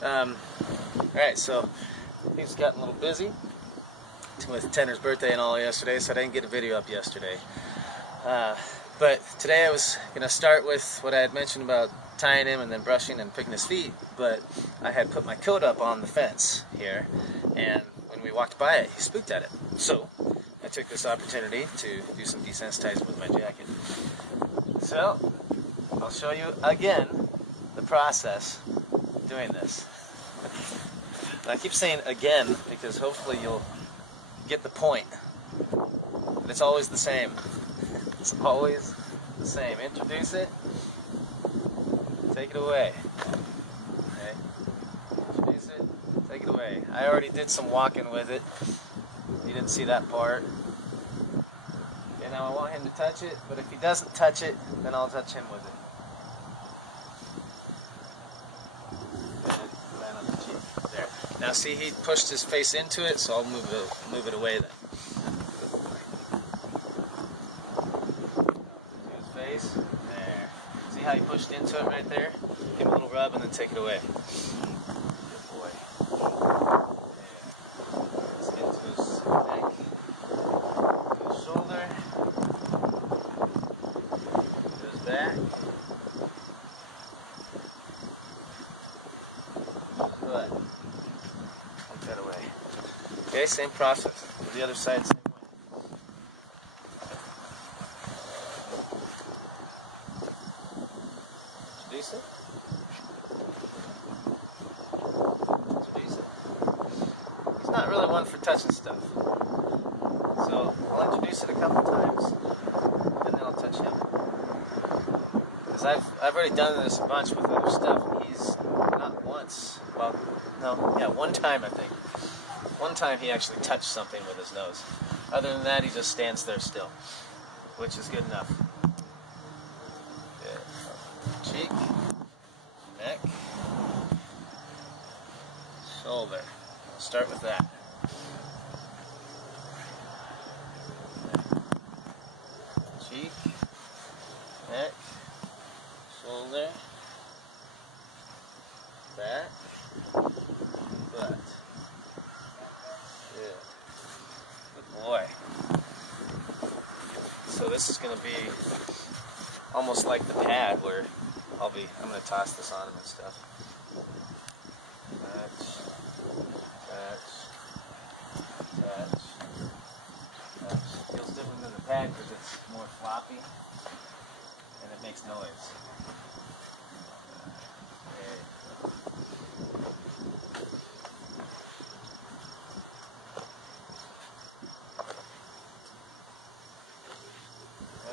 Alright, so things gotten a little busy with Tanner's birthday and all yesterday, so I didn't get a video up yesterday. But today I was going to start with what I had mentioned about tying him and then brushing and picking his feet, but I had put my coat up on the fence here, and when we walked by it, he spooked at it. So I took this opportunity to do some desensitizing with my jacket. So I'll show you again the process doing this. And I keep saying again because hopefully you'll get the point. But it's always the same. It's always the same. Introduce it, take it away. Okay? Introduce it, take it away. I already did some walking with it. You didn't see that part. Okay, now I want him to touch it, but if he doesn't touch it, then I'll touch him with it. Land on the cheek. There. Now see, he pushed his face into it, so I'll move it away then. There. See how he pushed into it right there? Give him a little rub and then take it away. Good boy. Yeah. Let's get to his neck, to his shoulder, to his back, to his butt. Take that away. Okay, same process. To the other side, same way. Introduce it. Introduce it. He's not really one for touching stuff. So I'll introduce it a couple times and then I'll touch him. Because I've already done this a bunch with other stuff. He's not once, well, no, yeah, one time I think. One time he actually touched something with his nose. Other than that, he just stands there still, which is good enough. Cheek, neck, shoulder. We'll start with that. Cheek, neck, shoulder, back, butt. Good. Good boy. So this is going to be almost like the pad where I'm going to toss this on him and stuff. Touch, touch, touch, touch. Feels different than the pad because it's more floppy and it makes noise.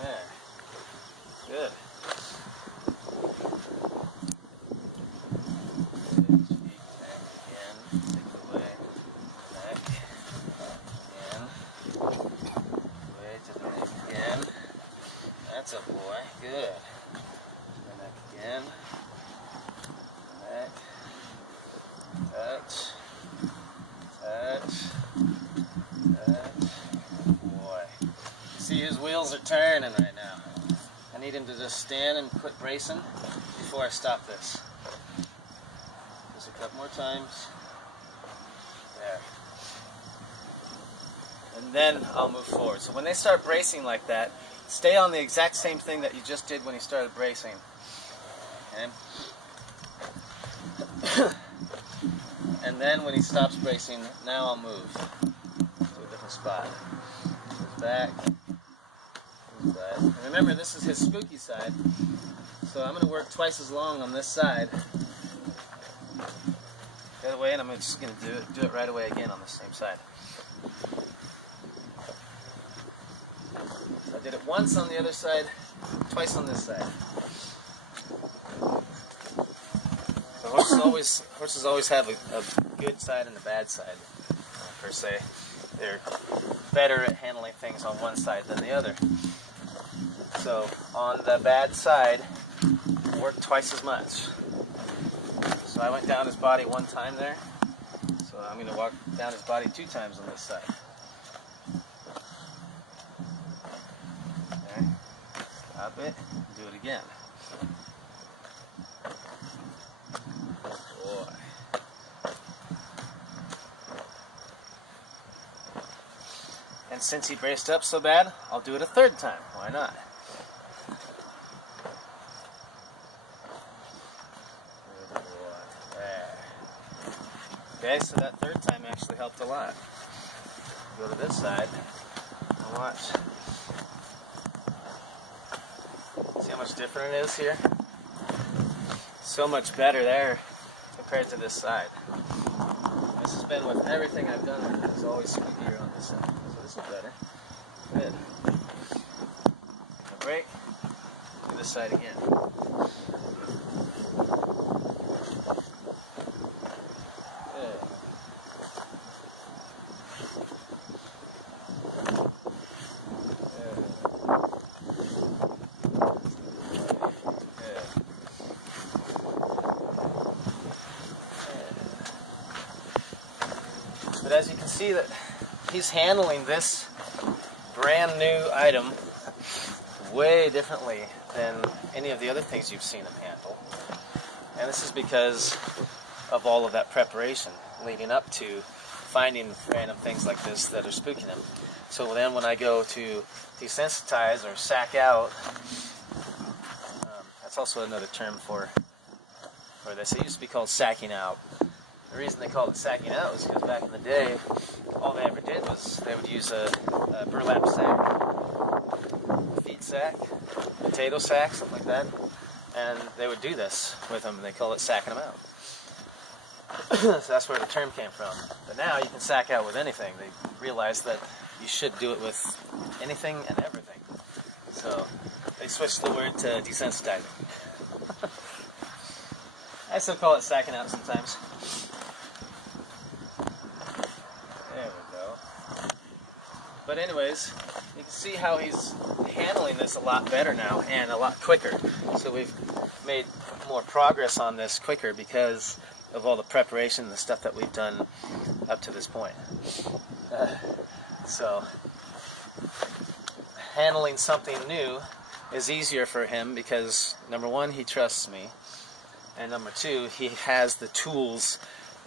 There. Good. That's a boy. Good. And neck again. Neck. Touch. Touch. Touch. Boy. See, his wheels are turning right now. I need him to just stand and quit bracing before I stop this. Just a couple more times. There. And then I'll move forward. So when they start bracing like that, stay on the exact same thing that you just did when he started bracing. Okay? And then when he stops bracing, now I'll move to a different spot. His back, his butt. And remember, this is his spooky side, so I'm going to work twice as long on this side. The other way, and I'm just going to do it right away again on the same side. I did it once on the other side, twice on this side. So horses always have a good side and a bad side, per se. They're better at handling things on one side than the other. So on the bad side, work twice as much. So I went down his body one time there, so I'm going to walk down his body 2 times on this side. Stop it, do it again. Boy. And since he braced up so bad, I'll do it a third time. Why not? Good boy. There. Okay, so that third time actually helped a lot. Go to this side and watch. See how much different it is here? So much better there compared to this side. This has been with everything I've done. It's always squeakier on this side. So this is better. Good. Now break. Do this side again. Good. But as you can see that he's handling this brand new item way differently than any of the other things you've seen him handle. And this is because of all of that preparation leading up to finding random things like this that are spooking him. So then when I go to desensitize or sack out, that's also another term for this. It used to be called sacking out. The reason they called it sacking out was because back in the day, all they ever did was they would use a burlap sack, feed sack, potato sack, something like that, and they would do this with them, and they call it sacking them out. So that's where the term came from. But now you can sack out with anything. They realized that you should do it with anything and everything. So they switched the word to desensitizing. I still call it sacking out sometimes. There we go. But anyways, you can see how he's handling this a lot better now and a lot quicker. So we've made more progress on this quicker because of all the preparation and the stuff that we've done up to this point. So handling something new is easier for him because, number one, he trusts me, and number two, he has the tools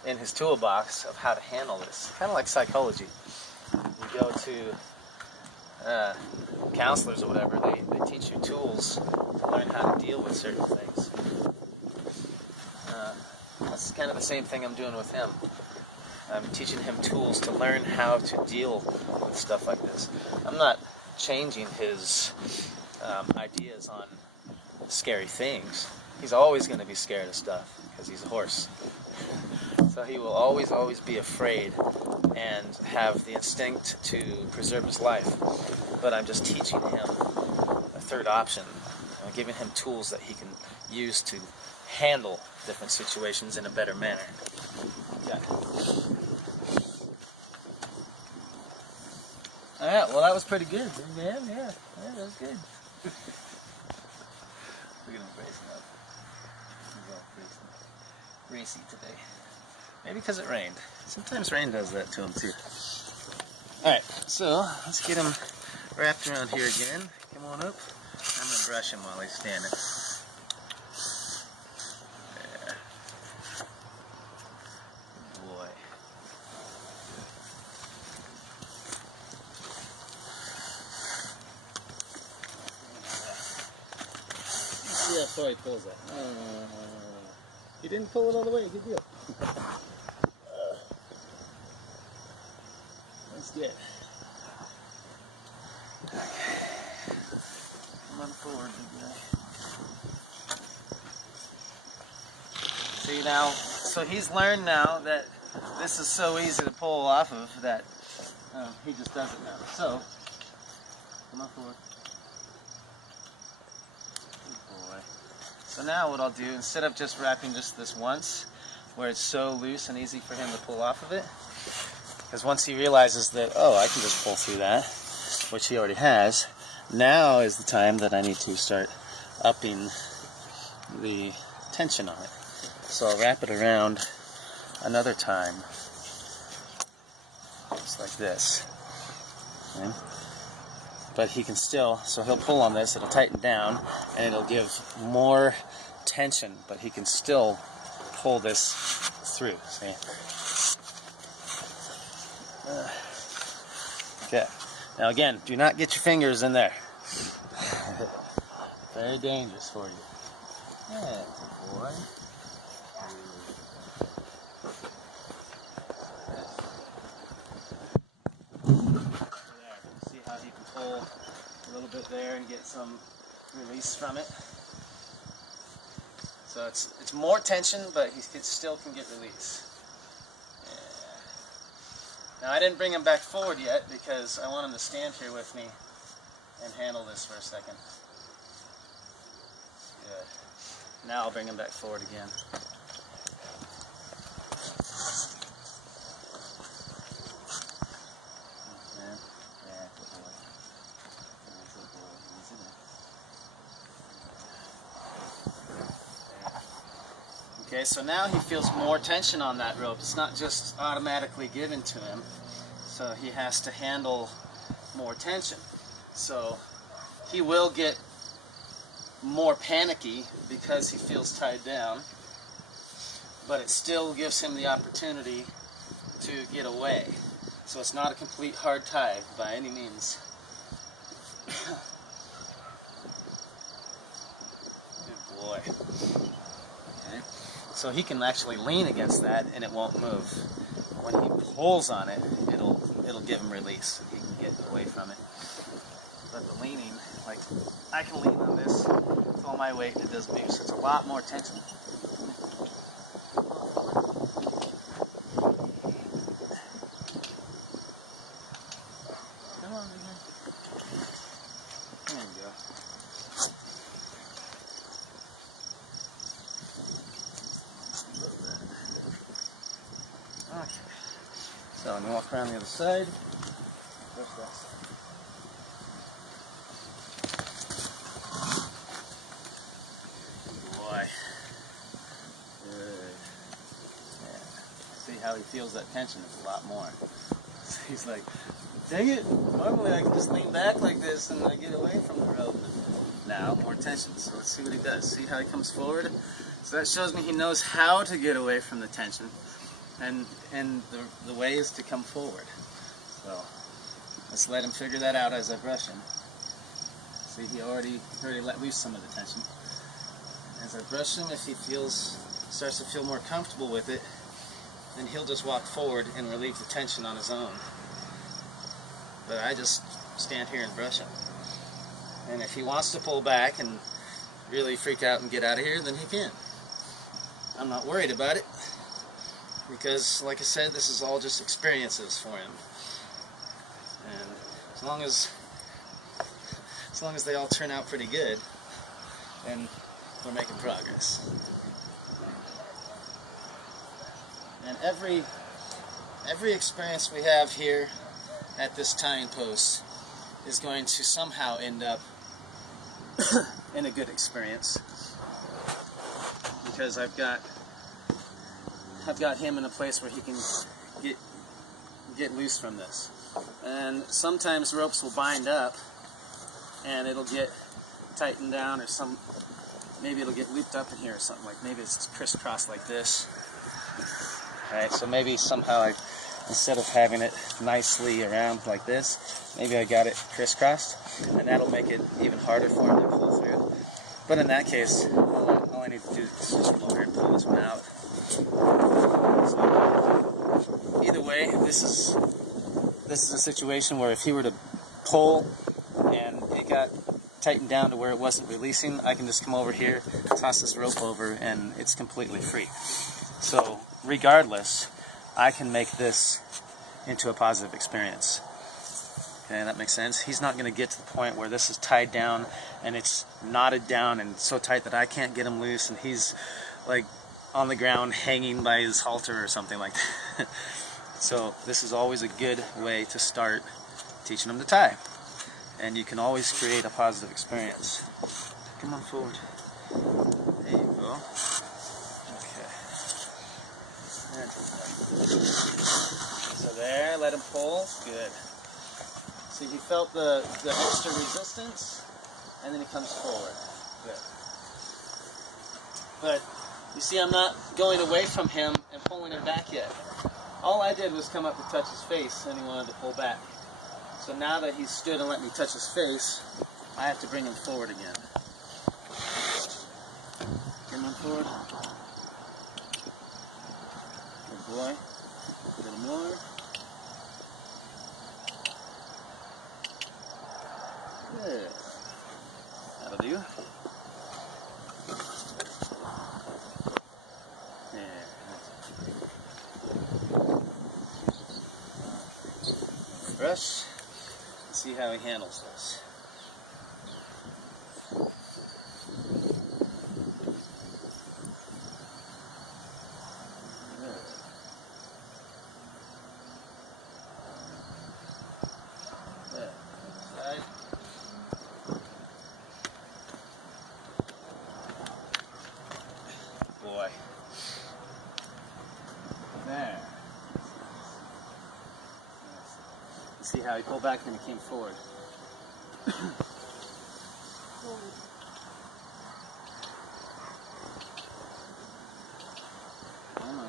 in his toolbox of how to handle this. Kind of like psychology. You go to counselors or whatever, they teach you tools to learn how to deal with certain things. That's kind of the same thing I'm doing with him. I'm teaching him tools to learn how to deal with stuff like this. I'm not changing his ideas on scary things. He's always going to be scared of stuff because he's a horse. So he will always be afraid and have the instinct to preserve his life. But I'm just teaching him a third option. I'm giving him tools that he can use to handle different situations in a better manner. Okay. Alright, well that was pretty good, man. Yeah, that was good. Look at him bracing up. He's all racy today. Maybe because it rained. Sometimes rain does that to him too. Alright, so let's get him wrapped around here again. Come on up. I'm going to brush him while he's standing. There. Good boy. See how far he pulls that. He didn't pull it all the way. Good deal. That's good. Okay. Come on forward, big guy. See now, so he's learned now that this is so easy to pull off of that he just does it now. So, come on forward. Good boy. So now what I'll do, instead of just wrapping just this once, where it's so loose and easy for him to pull off of it, because once he realizes that, oh, I can just pull through that, which he already has, now is the time that I need to start upping the tension on it. So I'll wrap it around another time, just like this. Okay? But he can still, so he'll pull on this, it'll tighten down, and it'll give more tension, but he can still pull this through, see? Okay, Now again, do not get your fingers in there. Very dangerous for you. Yeah, good boy. See how he can pull a little bit there and get some release from it. So it's more tension, but he still can get release. Yeah. Now I didn't bring him back forward yet because I want him to stand here with me and handle this for a second. Good. Now I'll bring him back forward again. Okay, so now he feels more tension on that rope. It's not just automatically given to him, so he has to handle more tension. So he will get more panicky because he feels tied down, but it still gives him the opportunity to get away. So it's not a complete hard tie by any means. Good boy. Okay. So he can actually lean against that and it won't move. When he pulls on it, it'll give him release. He can get away from it. But the leaning, like I can lean on this with all my weight, it does move. So it's a lot more tension. Come on, big man. There you go. Okay. So I'm going to walk around the other side. First that side. Boy. Good. Yeah. See how he feels that tension? It's a lot more. He's like, dang it, normally I can just lean back like this and I get away from the rope. Now, more tension. So let's see what he does. See how he comes forward? So that shows me he knows how to get away from the tension. And the way is to come forward. So let's let him figure that out as I brush him. See, he already let loose some of the tension. As I brush him, if he starts to feel more comfortable with it, then he'll just walk forward and relieve the tension on his own. But I just stand here and brush him. And if he wants to pull back and really freak out and get out of here, then he can. I'm not worried about it. Because, like I said, this is all just experiences for him. And as long as they all turn out pretty good, then we're making progress. And every experience we have here at this tying post is going to somehow end up in a good experience. Because I've got him in a place where he can get loose from this. And sometimes ropes will bind up and it'll get tightened down, or maybe it'll get looped up in here or something, like maybe it's crisscrossed like this. Alright, so maybe somehow instead of having it nicely around like this, maybe I got it crisscrossed, and that'll make it even harder for him to pull through. But in that case, all I need to do is just come over here and pull this one out. So, either way, this is a situation where if he were to pull and it got tightened down to where it wasn't releasing, I can just come over here, toss this rope over, and it's completely free. So regardless, I can make this into a positive experience. Okay, that makes sense. He's not going to get to the point where this is tied down and it's knotted down and so tight that I can't get him loose and he's like on the ground hanging by his halter or something like that. So this is always a good way to start teaching him to tie. And you can always create a positive experience. Come on forward. There you go. Okay. So there, let him pull. Good. So he felt the extra resistance, and then he comes forward. Good. But you see, I'm not going away from him and pulling him back yet. All I did was come up to touch his face, and he wanted to pull back. So So now that he's stood and let me touch his face, I have to bring him forward again. Bring him forward. Good boy. A little more. Good. That'll do. There. Brush. Let's see how he handles this. Boy. There. See how he pulled back when he came forward. Come on.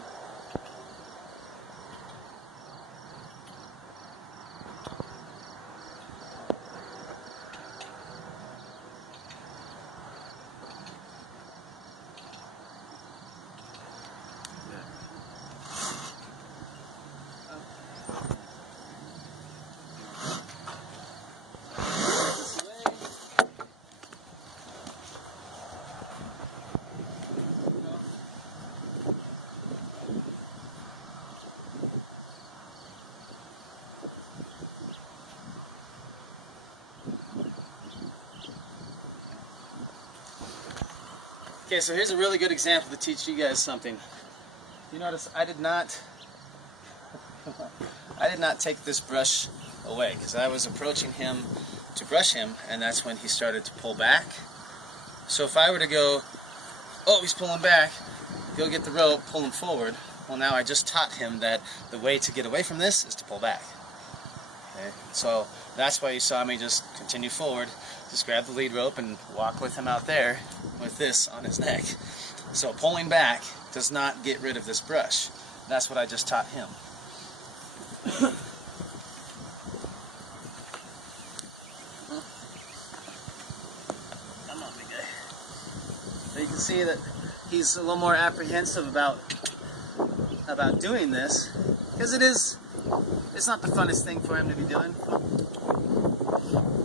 Okay, so here's a really good example to teach you guys something. You notice I did not take this brush away because I was approaching him to brush him, and that's when he started to pull back. So if I were to go, oh, he's pulling back, go get the rope, pull him forward, well, now I just taught him that the way to get away from this is to pull back. Okay? So that's why you saw me just continue forward, just grab the lead rope and walk with him out there with this on his neck. So pulling back does not get rid of this brush. That's what I just taught him. Come on, big guy. So you can see that he's a little more apprehensive about doing this, because it's not the funnest thing for him to be doing.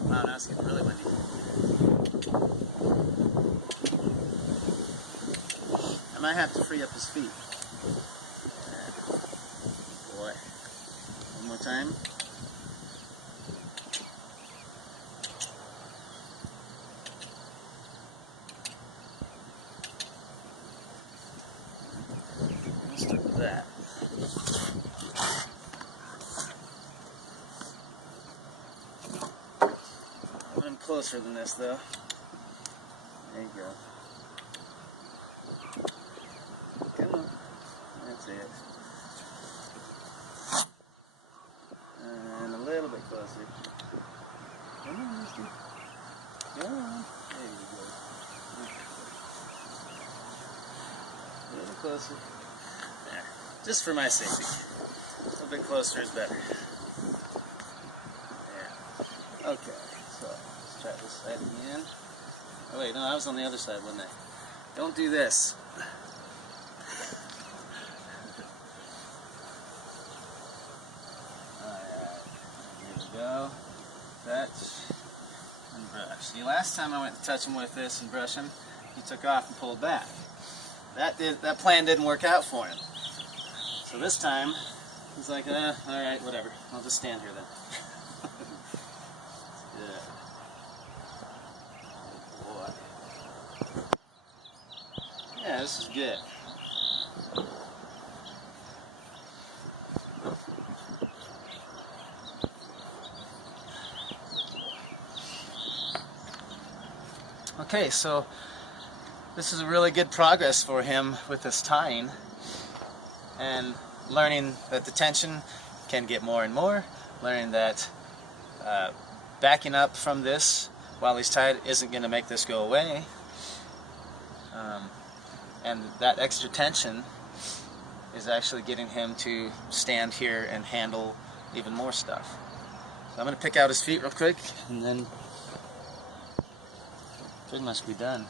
Wow, now it's getting really windy. I might have to free up his feet. Boy. One more time. Let's stick with that. I'm closer than this, though. There you go. Come on. That's it. And a little bit closer. Come on, mister. Come on. There you go. A little closer. There. Just for my safety. A little bit closer is better. There. Okay. So, let's try this side again. Oh wait, no, I was on the other side, wasn't I? Don't do this. Alright, here we go. Touch and brush. See, last time I went to touch him with this and brush him, he took off and pulled back. That plan didn't work out for him. So this time, he's like, alright, whatever. I'll just stand here then. Good. Boy. Yeah, this is good. Okay, so this is a really good progress for him with this tying and learning that the tension can get more and more, learning that backing up from this while he's tied isn't going to make this go away, and that extra tension is actually getting him to stand here and handle even more stuff. I'm going to pick out his feet real quick, and then pretty much be done.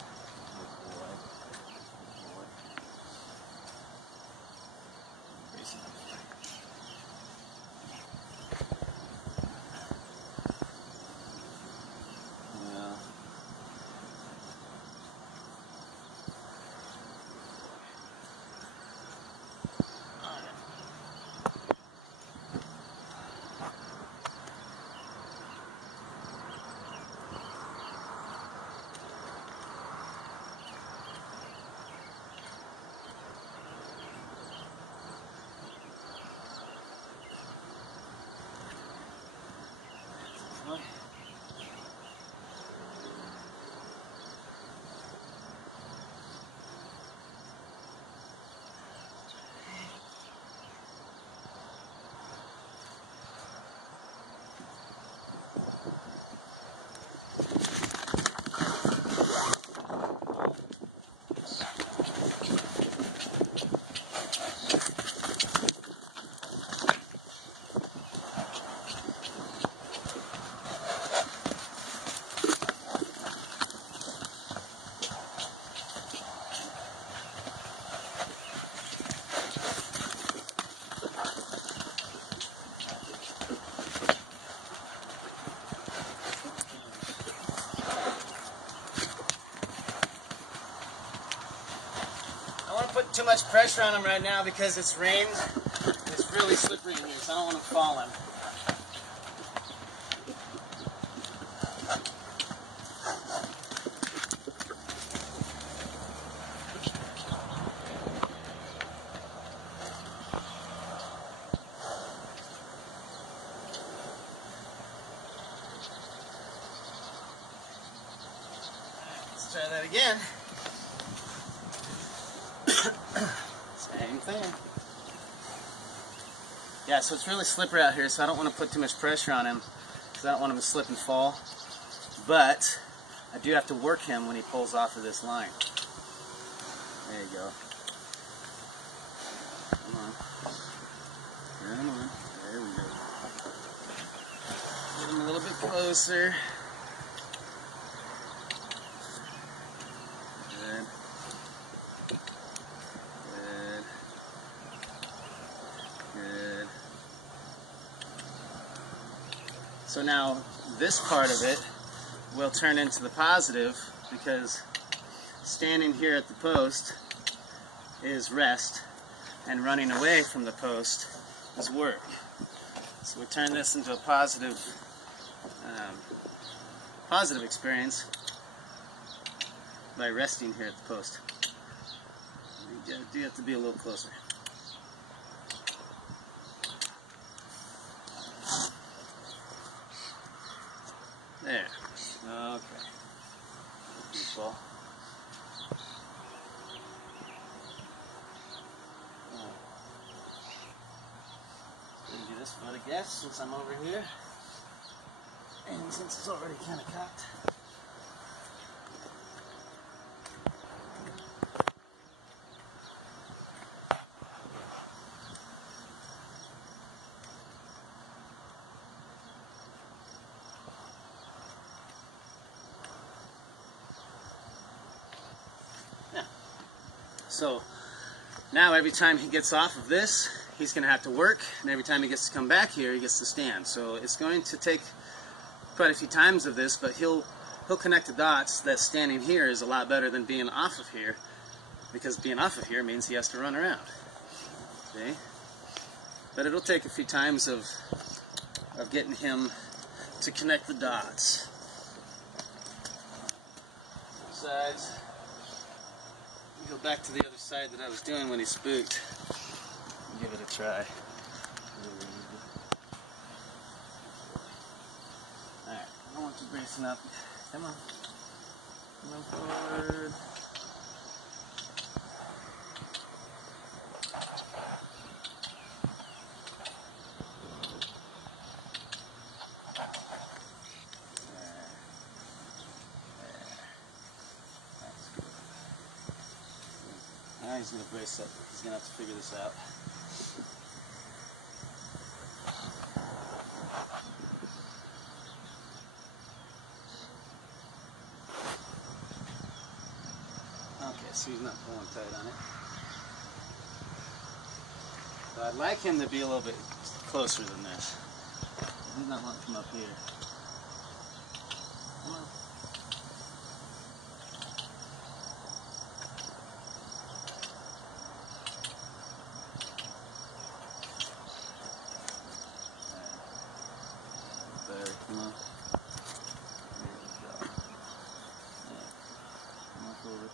I don't want to put too much pressure on him right now because it's rained and it's really slippery in here, so I don't want to fall him. Let's try that again. Same thing. Yeah, so it's really slippery out here, so I don't want to put too much pressure on him because I don't want him to slip and fall. But I do have to work him when he pulls off of this line. There you go. Come on. Come on. There we go. Get him a little bit closer. Good. Good. So now this part of it will turn into the positive because standing here at the post is rest and running away from the post is work. So we turn this into a positive experience by resting here at the post. You do have to be a little closer. There. Okay. Beautiful. Gonna do this foot, I guess, since I'm over here. And since it's already kind of cocked. So now every time he gets off of this, he's going to have to work, and every time he gets to come back here, he gets to stand. So it's going to take quite a few times of this, but he'll connect the dots that standing here is a lot better than being off of here, because being off of here means he has to run around. Okay? But it'll take a few times of getting him to connect the dots. Sides. Go back to the other side that I was doing when he spooked. Give it a try. Alright, I want you bracing up. Come on. Come on forward. Now he's going to brace up. He's going to have to figure this out. so he's not pulling tight on it. But I'd like him to be a little bit closer than this. He's not wanting to come up here. Come on. There, come on. There we go. Yeah. Come on forward.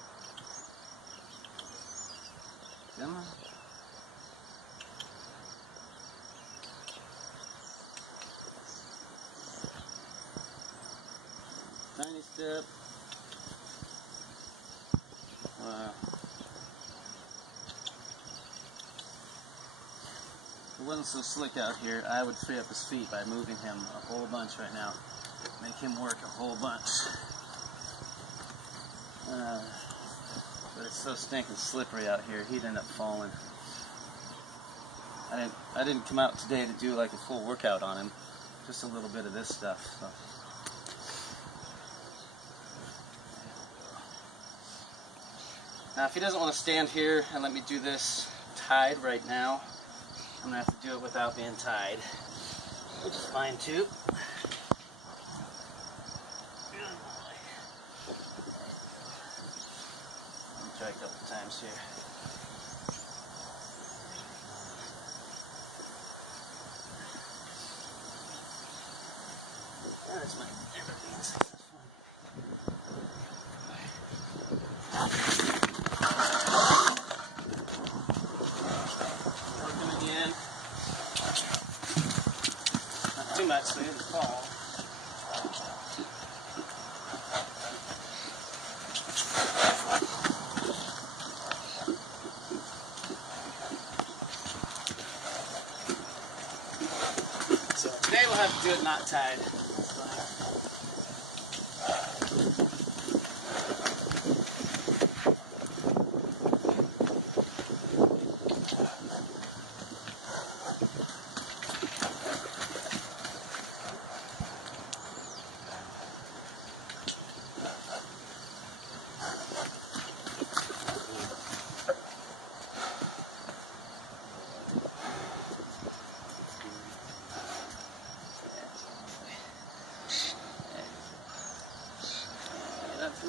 Come on. Tiny step. Wow. If it wasn't so slick out here, I would free up his feet by moving him a whole bunch right now. Make him work a whole bunch. But it's so stinking slippery out here, he'd end up falling. I didn't come out today to do like a full workout on him. Just a little bit of this stuff. So. Now if he doesn't want to stand here and let me do this tied right now, I'm going to have to do it without being tied, which is fine too. Let me try a couple times here. There's my everything. Too much so he doesn't fall. So today we'll have to do it not tied. That's fine.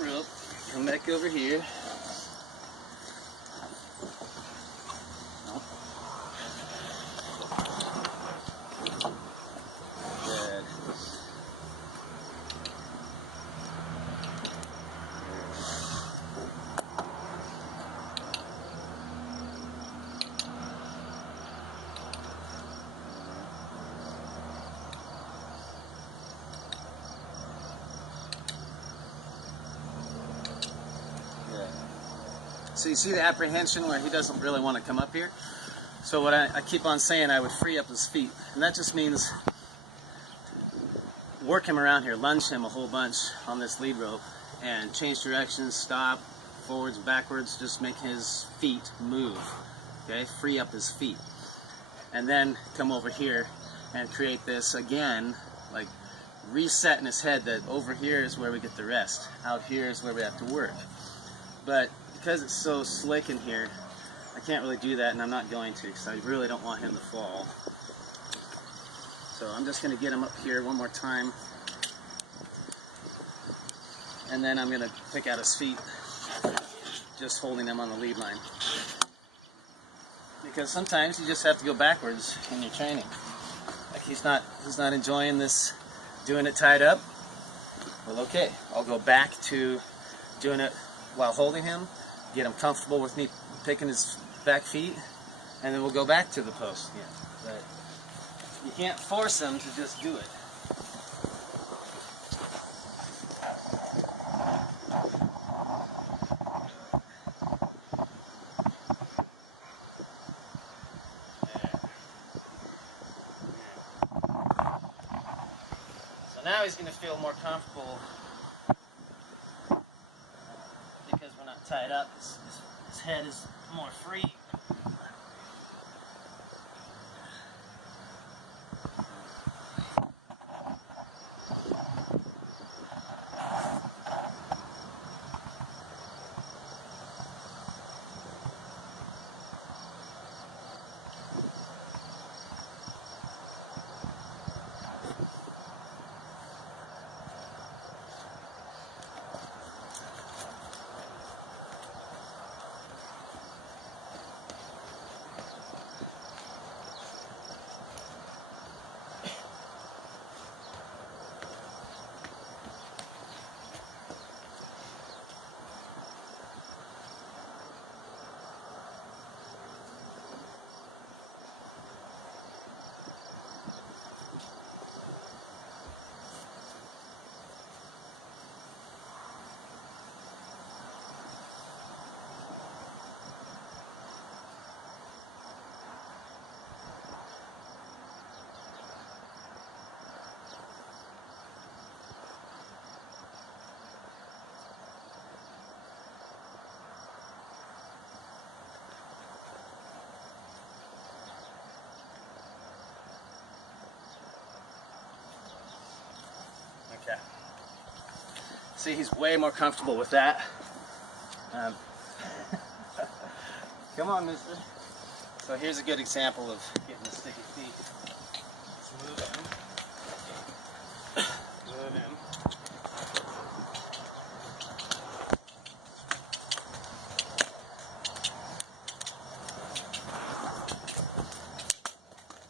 Rope. Come back over here. Nope. Good. So you see the apprehension where he doesn't really want to come up here? So what I keep on saying, I would free up his feet. And that just means work him around here, lunge him a whole bunch on this lead rope, and change directions, stop, forwards, backwards, just make his feet move. Okay, free up his feet. And then come over here and create this again, like reset in his head that over here is where we get the rest. Out here is where we have to work. But because it's so slick in here, I can't really do that, and I'm not going to because I really don't want him to fall. So I'm just going to get him up here one more time, and then I'm going to pick out his feet, just holding them on the lead line. Because sometimes you just have to go backwards in your training. Like he's not enjoying this, doing it tied up. Well, okay, I'll go back to doing it while holding him, get him comfortable with me picking his back feet, and then we'll go back to the post again. But you can't force him to just do it. So now he's going to feel more comfortable because we're not tied up. His head is more free. See, he's way more comfortable with that. Come on, mister. So here's a good example of getting the sticky